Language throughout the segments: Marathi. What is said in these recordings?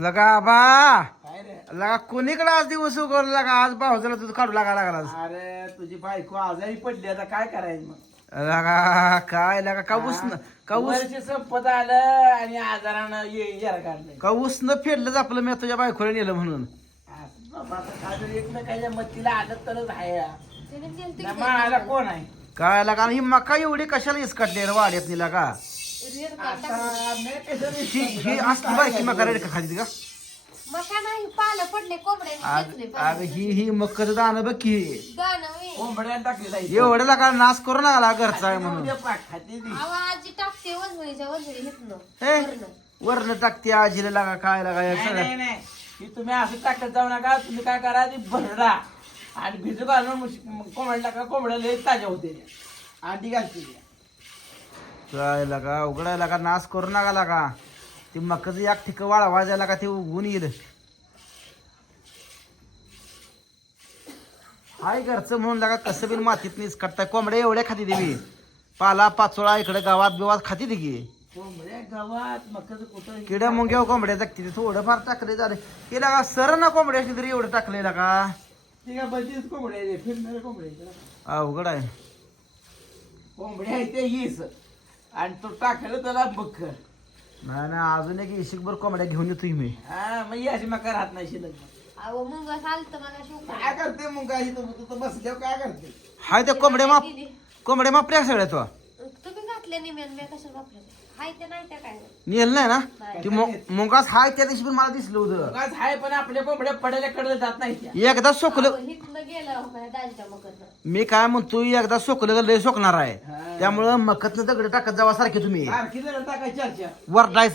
लगा बा काय रे? लगा कोणीकडे आज दिवस उगवला लगा आज भाऊजाला तुझं काढू लागला अरे तुझी बायको आजारी पडली आता काय करायचं मग? लगा काय लगा का उसनं का उस वर्ष संपत आलं आणि आजारानं येरा काढलंय. का उसनं फेडलंच आपलं मी तुझ्या बायकोला नेलं म्हणून बाबा आता काय जर एकमेकाच्या मतीला आलं तरच आहे. त्याने गेलते की माळाला कोण आहे? काय लगा आणि ही मका एवढी कशाला इसकटली रे वाड्यात निला का रेड आता मी कसं ही ही असली बारकी मका रेड का खाली का मका नाही पालं पडले कोंबड्याने घेतले अगं ही मक्काचं दाणं बघ की गाणं मी कोंबड्याला टाकली जायचं. एवढं लगा नाश करू नका घरचा आहे म्हणून उद्या पाक खाते ती. आवाज टाकते वंजळीच्या वंजळी घेतलं हे वरण टाकते आजीला लागा काय लागा या नाही सगळं नाही, नाही. की तुम्ही असं टाकत जाऊ नका. तुम्ही काय करा ती भरडा आणि भिजू घालून कोंबड्या टाका. कोंबड्या लय ताज्या होते अंडी घालते त्या. काय लागा उघडाय लागा नाश करू नका लागा ती मक्काचं एक ठिक वाळा वाजायला का ते उगून येईल हाय घरचं म्हणून लागा कसं बिन मातीत नीस काढताय कोंबड्या एवढ्या खाती देवी पाला पाचोळा इकडे गावात बिवात खाती दे की कोंबड्या गावात मकाचं कुठं किड्या मुंग्या कोंबड्या जगते ते थोडं फार टाकले झाले हे लागा सर ना कोंबड्या असली तरी एवढं टाकले का ती काय बंदीच कोंबड्या आहे, फिरणाऱ्या कोंबड्या आहेत. अवघड आहे कोंबड्या आहे ते हीच आणि तो टाकलं त्याला बखर. नाही ना अजून एक इशिकभर कोंबड्या घेऊन येतोय मी हा मग ही अशी मका राहत नाही शिल्लक. अहो मुंग चालतं मला शिवका काय करते मग काय तू बसल्यावर काय करते? हाय ते कोंबड्या मापल्या सगळ्या तो तुम्ही घातले निमेन मी कशाला वापरले हाय ते नाही त्या काय नेल नाही ना नाही. ती मुंगास हाय त्या दिवशी पण मला दिसलं होतं उगाच आहे पण आपल्या कोंबड्या पडायला कडलं जात नाही त्या. एकदा सोकलं हिथनं गेलं हो का दालच्या मकरनं मी काय म्हणतो एकदा सोकलं लय सोकणार आहे हा. त्यामुळं मकतनं दगड टाकत जावा सारखे तुम्ही सारखी जरा टाकायची चर्चा. वरडाय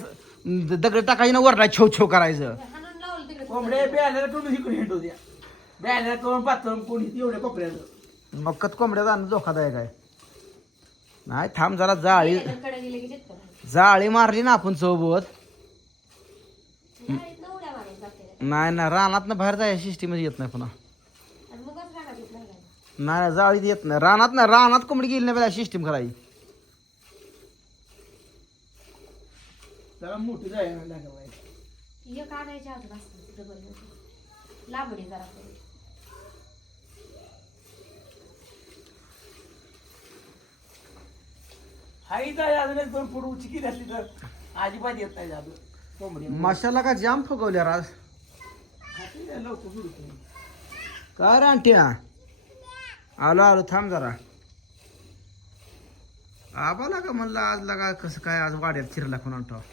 दगड टाकायची ना वरडाय छो छो करायचं हाणून लावलं तिकडे कोंबड्या बॅनर करून इकडे हिंडू द्या. बॅनर करून पातळ कोणी एवढ्या कोंबड्याचं. मक्कत कोंबड्या जाणं धोकादायक आहे नाही थांब जरा जाळी कडे गेले की जिथं जाळी मारली ना आपण सोबत गाडीत उड्या मारून जाते नाही ना रानात बाहेर जायची सिस्टीम येत नाही पुन्हा आणि मगच राहणार येत नाही काय. नाही जाळीत येत नाही रानात कोंबडी गेली नाही सिस्टीम करायची जरा मोठी जायला लागायची. एक आणायची अजून असतं डबल लांबडी जरा करून. हाई जाय अजून एक दोन फूट उंची केली असली तर अजिबात येत नाही जादू कोंबडी. मशाला का जाम फुगवल्या राज खाते त्या लवकर सुरू. काय रे आंट्या आलो थांब जरा आबाला का म्हणलं आज लगा कसं काय आज वाड्यात शिरला कोण आणतो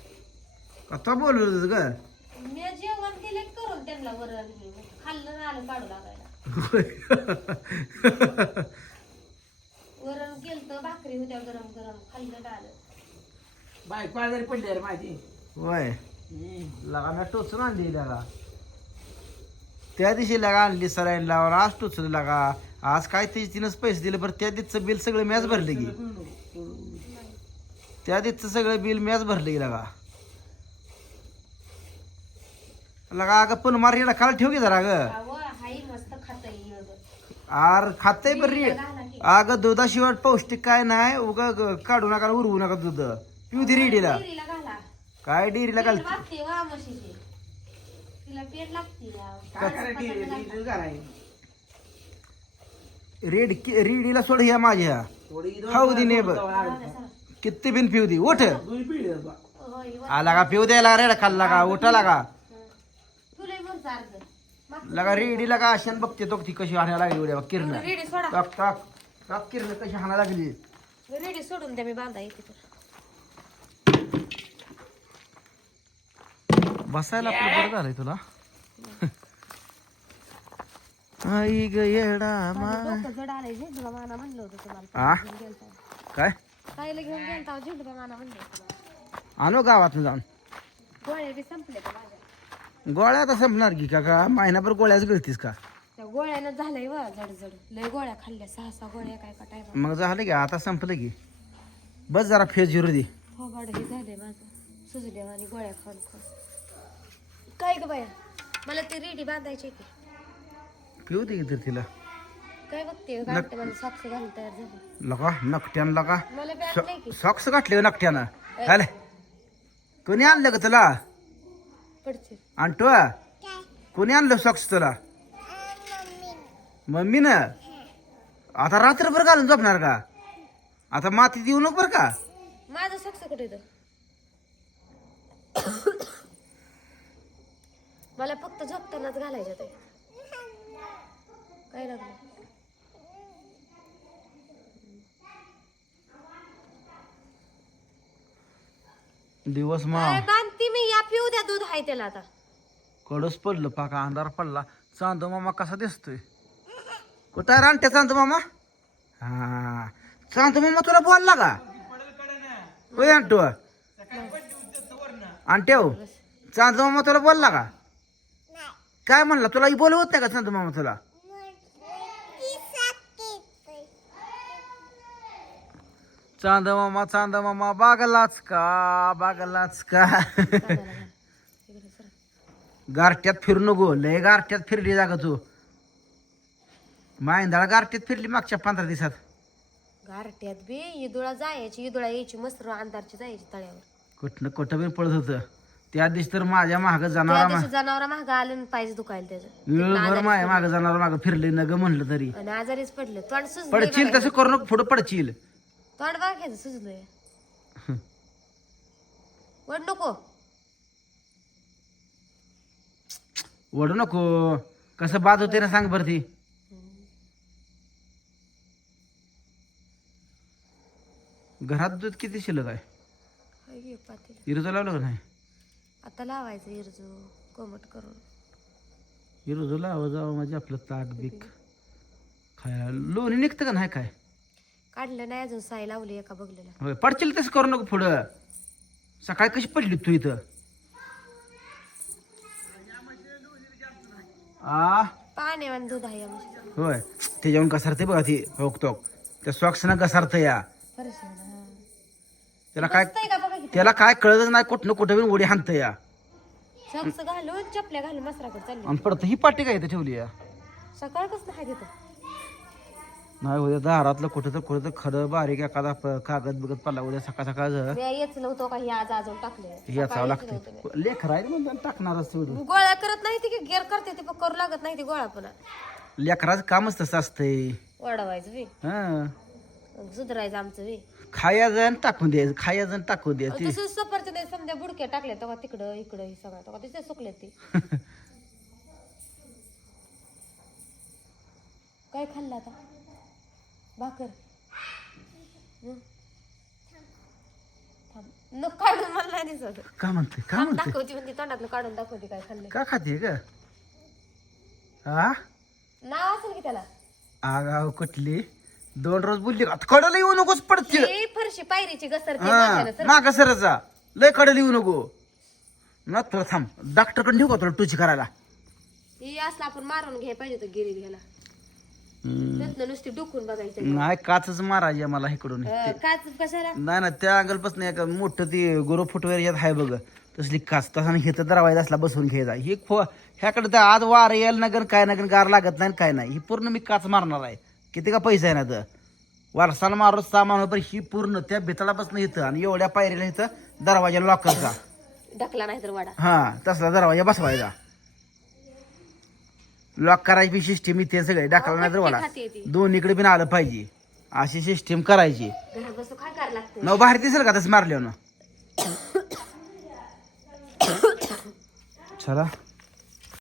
कथा बोलवलं ग मी जेवण केलं करून त्यांना वरण खाल्लं ना आलं काढू लागायला वरण केलं भाकरी होत्या गरम गरम खाल्लं आलं. बायको आजारी पडली रे माझी. वय लगा मी टोचून आणली लगा त्या दिवशी लगा आणली सलाईन लावून आज टोचलं लगा आज काय तिनंच पैसे दिले बरं त्या दिवचं बिल सगळं मॅच भरले की त्या दिवचं सगळं बिल मॅच भरले की लगा अगं पण मार येडा खाल ठेव की जरा ग अहो हाई मस्त खाता येईल आर खातय बरी अगं दुधाशिवाय पौष्टिक काय नाही उगा काढू नका उरवू नका दूध पिऊ दे रेडीला डेअरीला घाला काय डेअरीला घाल पेट वागते वा म्हशीची तिला पेट लागते काय करायची करायची. रेडीला सोड ह्या माझ्या थोडी खाऊ दे नेबर किती बिन पिऊ दे उठ दुई पिढी आहेत बा. आला का पिऊ द्यायला रेड खाल्ला का उठाला का तुला मग अर्ध लगा रेडीला का अशान बघते तो ती कशी हाणायला लागली उड्या किरण रेडी सोडा टाक टाक टाक किरण कशी हाणायला लागली रेडी सोडून द्या मी बांधा येते तर बसायला आपलं बरं झालंय तुला आई ग येडा डोकं जड आलंय झेंडूला माना म्हणलं होतं तुम्हाला आ घेऊन गेलता. काय ताईला घेऊन गेलता झेंडूला माना म्हणलं होतं तुम्हाला. आणू गावात जाऊन गोळ्या बी संपले का माझ्या गोळ्या आता संपणार की का महिनाभर गोळ्याच गळतीस का त्या गोळ्यानं झालंय व जड लय गोळ्या खाल्ल्या 6-6 गोळ्या काय का टायमा मग झालं की आता संपलं की बस जरा फेस जिरू दे फोबाड हे झालंय माझं सुजल्या आणि गोळ्या खाऊन खाऊन काय ग बाया मला ती रेडी बांधायची की पिऊ दे की तर तिला काय बघते गाठते मला सॉक्स घालून तयार झाली लका नकट्यानं लका मला बॅग नाही की सॉक्स घातले नकट्यानं काय कोणी आणलं का तुला पडचे आणतो कोणी आणलं सॉक्स तुला मम्मी ना आता रात्रभर घालून झोपणार का आता मातीत येऊ नको बरं का माझं सक्स कुठे तर मला फक्त झोपतानाच घालायचं ते काय लागलं दिवस मा बांधती मी या पिऊ द्या दूध आहे त्याला आता कडस पडलं पाका अंधार पडला चांदो मामा कसा दिसतोय कुठं आहे रानट्या चांदो मामा हा चांदो मामा तुला बोलला का होय आणतो आणट्याव चांदो मामा तुला बोलला का काय म्हणला तुला बोलवत नाही का चांदो मामा तुला चांदा मामा बागलाच का गारट्यात फिरू नको लय गारट्यात फिरली जागा तू मायंदाळा गारट्यात फिरली मागच्या 15 दिवसात गारट्यात बी इदुळा जायची इदुळा यायची मस्त अंधारची जायची तळ्यावर कुठं बी पडत होतं त्या दिवशी तर माझ्या माग त्या जनावरा दिवशी जनावरा महाग आले आणि पायच दुखायला त्याचं वेळभर माझ्या माग जनावर माग फिरले न ग म्हणलं तरी आणि आजारीच पडलं तोंड सुजलंय पडशील तसं करू नको पुढं पडशील तोंड बघायचं सुजलंय वड नको वडू नको कसं बाद होते ना सांग बरं ती घरात दूध किती शिल्लक आहे हाय घे पातेलं. इरोजा लावलं का नाही आता लावायचं इरजू कोमट करून इरोजा लावा जावं म्हणजे आपलं ताक बीक खायला लोणी निघतं का नाही काय काढलं नाही अजून साई लावली एका बघलेला होय पडशील तसं करू नको पुढं सकाळी कशी पडली तू इथं आ पाण्यावान दूध आहे या म्हशीचं. होय त्याच्यावरून घसरते बघा ती होकतो त्या सॉक्सनं घसरतं या फरशी आहे ना, हा. त्याला काय बसतंय का बघा की त्याला काय कळतच नाही कुठं कुठं बी उडी हाणतं या सॉक्स घालून चपल्या घालून मसराकडे चालली आणि पडतं ही पाटी काय इथं ठेवली या सकाळपासून आहे तिथं नाही उद्या दारातलं कुठं तर खरं बारीक एखादा कागद बिगत पडला उद्या सकाळ सकाळ मी येच नव्हतो का हे आज अजून टाकले याचावं लागतं लेख राहील म्हणून टाकणारच सोडून गोळ्या करत नाही ती की गेर करते ते पण करू लागत नाही ती गोळा पण लेकराचं कामच तसं असतंय वाढवायचं बी हा सुधारायचं आमचं बी खायचं आणि टाकून द्यायचं खायचं आणि टाकून द्यायचं तसं सफरचं नाही समजा बुडक्या टाकल्या तेव्हा तिकडं इकडं हे सगळं तेव्हा तिथे सुकले ते काय खाल्लं आता भाकर हं? थांब न काढून मला नाही दिसत का म्हणते का थांब म्हणते दाखवती म्हणजे तोंडातलं काढून दाखवते काय खाल्लंय का खाते ग हा नाव असेल की त्याला आगाव कुठली 2 रोज बोलली का कडला येऊ नकोच पडते ती फरशी पायरीची घसरते हा माथ्याला सर. माग सरचा लय कडला येऊ नको ना तुला थांब डॉक्टर कडे नेऊ का तुला टूची करायला ही असलं आपण मारून घ्याय पाहिजे तर गिरी घ्यायला त्यातनं नुसती डुकून बघायचं नाही काचच मारायची मला इकडून काच कशाला नाही ना त्या अँगलपासून एक मोठं ती गुरु फुटवेअर यात आहे बघ तसली काच तसा हे तर दरवाजा असला बसवून घ्यायचा ही ह्याकडे तर आज वार यायला नगर काय नगर गार लागत नाही काय नाही ही पूर्ण मी काच मारणार आहे किती का पैसा आहे ना तर वारसाला मारून सामान पण ही पूर्ण त्या भितळापासून इथं आणि एवढ्या पायरीला इथं दरवाजा लॉकरचा ढकला नाही तर वाडा हा तसला दरवाजा बसवायचा लॉक करायची सिस्टीम इथे सगळे टाकला नाही तर वाला खाते ती दोन्हीकडे पण आलं पाहिजे अशी सिस्टीम करायची घरात बसून काय करायला लागतं नव बाहेर दिसेल का तसं मारल्यावर चला